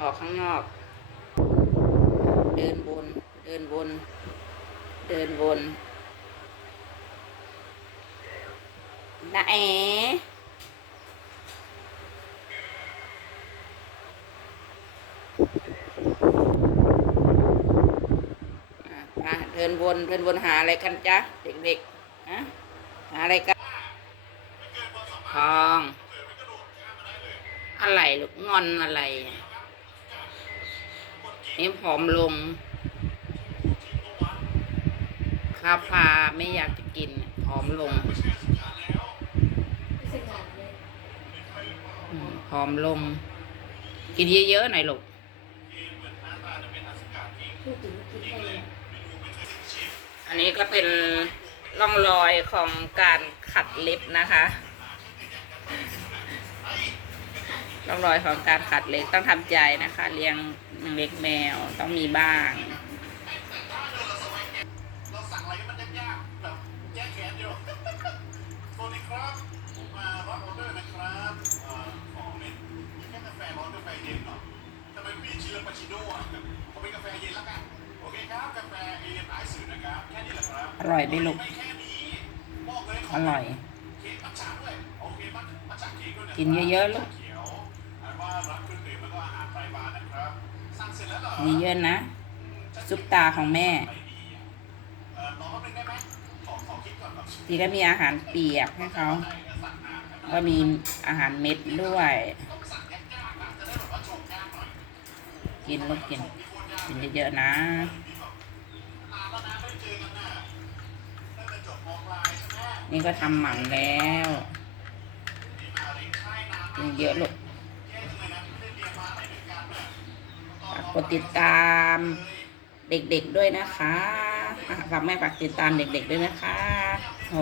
ออกข้างนอก เดินวน เดินวน เดินวนนะเอะเดินวน เดินวนหาอะไรกันจ๊ะ เด็กๆฮะหาอะไรกันทอง อะไรลูกงอนอะไร นี่ผอมลงข้าวปลาไม่อยากจะกินผอมลงผอมลง กินเยอะๆหน่อยลูกอันนี้ก็เป็นร่องรอยของการขัดเล็บนะคะ ร่องรอยของการขัดเล็บต้องทำใจนะคะ เลี้ยงเล็กแมวต้องมีบ้างอร่อยไม่ล้วกันโอร่อนะครับแค่นี้แหละครับอร่อยไหมลูก อร่อย กินเยอะๆลูก นี่เยอะนะ ซุปตาของแม่เอ่อรอแป๊บนึงได้ไหมขอขอคิดก่อนครับทีก็มีอาหารเปียกให้เขา ก็มีอาหารเม็ดด้วย กินลูกกิน กินเยอะๆนะนี่ก็ทำหมันแล้วกินเยอะลูกฝา กดติดตามเด็กๆด้วยนะคะฝากแม่ฝากติดตามเด็กๆด้วยนะคะ โห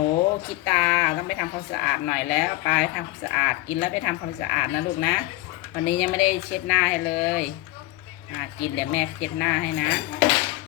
คิดตาต้องไปทำความสะอาดหน่อยแล้วไปทำความสะอาดกินแล้วไปทำความสะอาดนะลูกนะ วันนี้ยังไม่ได้เช็ดหน้าให้เลย อ่ากินเดี๋ยวแม่เช็ดหน้าให้นะ